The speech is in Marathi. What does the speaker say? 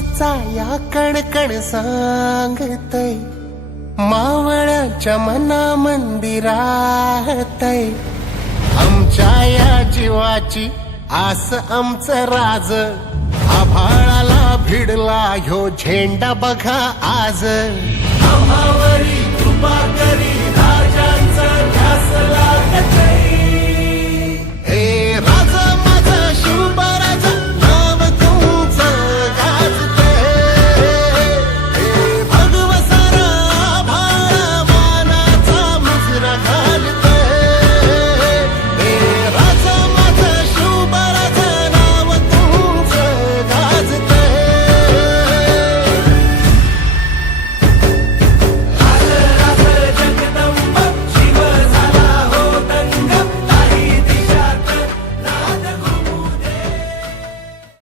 मातीचा या कणकण सांगतय, मावळ्याच्या मना मंदिरातय, आमच्या या जीवाची आस आमचं राज, आभाळाला भिडला ह्यो झेंडा बघा आज, आम्हावरी कृपा करी राजांचा ध्यास लागतय.